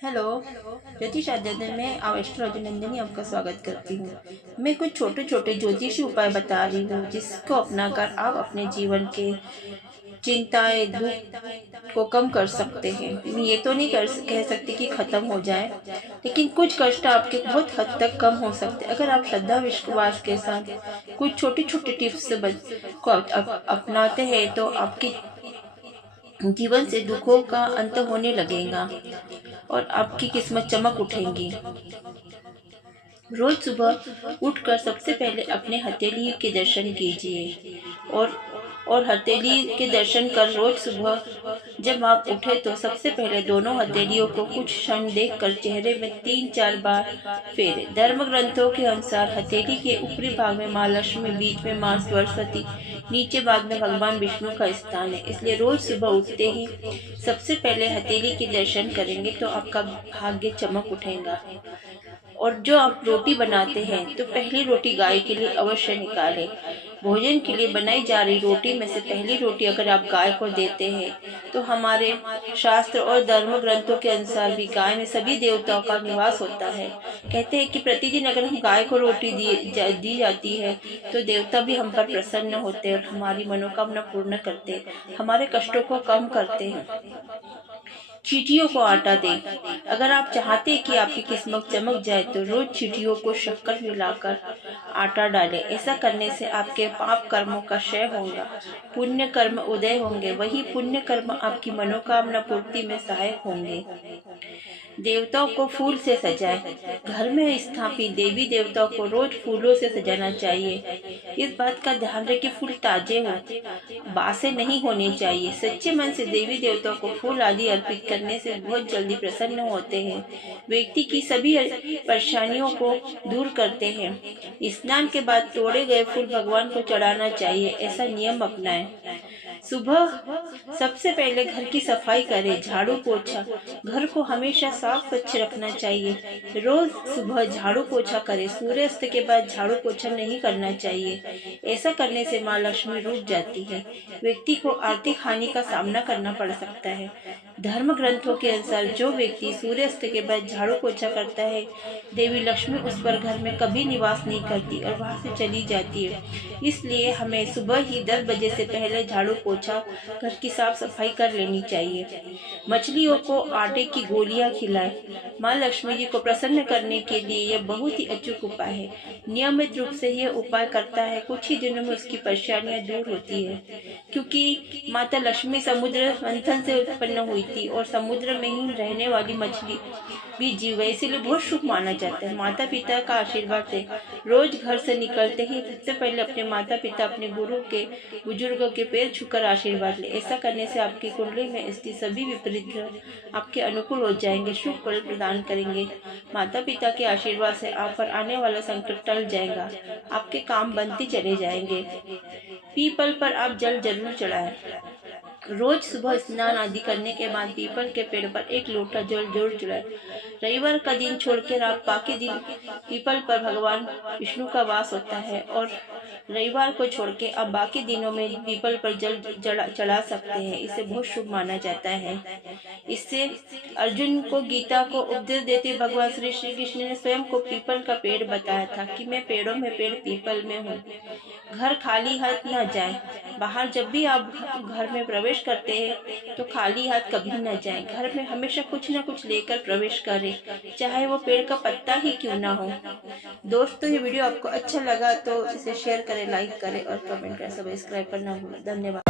Hello. ज्योतिष अध्ययन में एस्ट्रोलॉजी नंदिनी आपका स्वागत करती हूँ। मैं कुछ छोटे छोटे ज्योतिषी उपाय बता रही हूँ जिसको अपनाकर आप अपने जीवन के चिंताएं दुख को कम कर सकते हैं। मैं ये तो नहीं कह सकती कि खत्म हो जाए, लेकिन कुछ कष्ट आपके बहुत हद तक कम हो सकते हैं अगर आप श्रद्धा विश्वास के साथ कुछ छोटी छोटी टिप्स को अपनाते हैं तो आपकी जीवन से दुखों का अंत होने लगेगा और आपकी किस्मत चमक उठेंगी। रोज सुबह उठकर सबसे पहले अपने हथेली के दर्शन कीजिए और हथेली के दर्शन कर रोज सुबह जब आप उठे तो सबसे पहले दोनों हथेलियों को कुछ क्षण देखकर चेहरे में 3-4 बार फेरे। धर्म ग्रंथों के अनुसार हथेली के ऊपरी भाग में माँ लक्ष्मी, बीच में माँ सरस्वती, नीचे भाग में भगवान विष्णु का स्थान है। इसलिए रोज सुबह उठते ही सबसे पहले हथेली के दर्शन करेंगे तो आपका भाग्य चमक उठेगा। और जो आप रोटी बनाते हैं तो पहली रोटी गाय के लिए अवश्य निकालें। भोजन के लिए बनाई जा रही रोटी में से पहली रोटी अगर आप गाय को देते हैं तो हमारे शास्त्र और धर्म ग्रंथों के अनुसार भी गाय में सभी देवताओं का निवास होता है। कहते हैं कि प्रतिदिन अगर हम गाय को रोटी दी जाती है तो देवता भी हम पर प्रसन्न होते हैं और हमारी मनोकामना पूर्ण करते हैं, हमारे कष्टों को कम करते हैं। चींटियों को आटा दें। अगर आप चाहते हैं कि आपकी किस्मत चमक जाए तो रोज चींटियों को शक्कर मिलाकर आटा डालें। ऐसा करने से आपके पाप कर्मों का क्षय होगा, पुण्य कर्म उदय होंगे। वही पुण्य कर्म आपकी मनोकामना पूर्ति में सहायक होंगे। देवताओं को फूल से सजाएं। घर में स्थापित देवी देवताओं को रोज फूलों से सजाना चाहिए। इस बात का ध्यान रखें कि फूल ताजे हों, बासे नहीं होने चाहिए। सच्चे मन से देवी देवताओं को फूल आदि अर्पित करने से बहुत जल्दी प्रसन्न होते हैं, व्यक्ति की सभी परेशानियों को दूर करते हैं। स्नान के बाद तोड़े गए फूल भगवान को चढ़ाना चाहिए, ऐसा नियम अपनाएं। सुबह सबसे पहले घर की सफाई करें, झाड़ू पोछा। घर को हमेशा साफ स्वच्छ रखना चाहिए। रोज सुबह झाड़ू पोछा करें। सूर्यास्त के बाद झाड़ू पोछा नहीं करना चाहिए, ऐसा करने से माँ लक्ष्मी रूठ जाती है, व्यक्ति को आर्थिक हानि का सामना करना पड़ सकता है। धर्म ग्रंथों के अनुसार जो व्यक्ति सूर्यास्त के बाद झाड़ू पोछा करता है, देवी लक्ष्मी उस पर घर में कभी निवास नहीं करती और वहां से चली जाती है। इसलिए हमें सुबह ही 10 बजे से पहले झाड़ू पोछा घर की साफ सफाई कर लेनी चाहिए। मछलियों को आटे की गोलियां खिलाएं। माँ लक्ष्मी जी को प्रसन्न करने के लिए यह बहुत ही अचूक उपाय है। नियमित रूप से यह उपाय करता है, कुछ ही दिनों में उसकी परेशानियां दूर होती है। क्योंकि माता लक्ष्मी समुद्र मंथन से उत्पन्न हुई थी और समुद्र में ही रहने वाली मछली भी जीव है, इसीलिए बहुत शुभ माना जाता है। माता पिता का आशीर्वाद से रोज घर से निकलते ही सबसे पहले अपने माता पिता, अपने गुरु के, बुजुर्गों के पैर छूकर आशीर्वाद ले। ऐसा करने से आपकी कुंडली में स्थित सभी विपरीत ग्रह आपके अनुकूल हो जाएंगे, शुभ फल प्रदान करेंगे। माता पिता के आशीर्वाद से आप पर आने वाला संकट टल जाएगा, आपके काम बनते चले जाएंगे। पीपल पर आप जल जरूर चढ़ाएं। रोज सुबह स्नान आदि करने के बाद पीपल के पेड़ पर एक लोटा जल जरूर चढ़ाएं। रविवार का दिन छोड़कर आप बाकी दिन, पीपल पर भगवान विष्णु का वास होता है और रविवार को छोड़ के आप बाकी दिनों में पीपल पर जल चढ़ा सकते हैं, इसे बहुत शुभ माना जाता है। इससे अर्जुन को गीता को उपदेश देते भगवान श्री कृष्ण ने स्वयं को पीपल का पेड़ बताया था कि मैं पेड़ों में पेड़ पीपल में हूँ। घर खाली हाथ न जाए। बाहर जब भी आप घर में प्रवेश करते हैं तो खाली हाथ कभी न जाएं। घर में हमेशा कुछ न कुछ लेकर प्रवेश करें, चाहे वो पेड़ का पत्ता ही क्यों ना हो। दोस्तों, ये वीडियो आपको अच्छा लगा तो इसे शेयर करें, लाइक करें और कमेंट करें। सब्सक्राइब करना भूलें। धन्यवाद।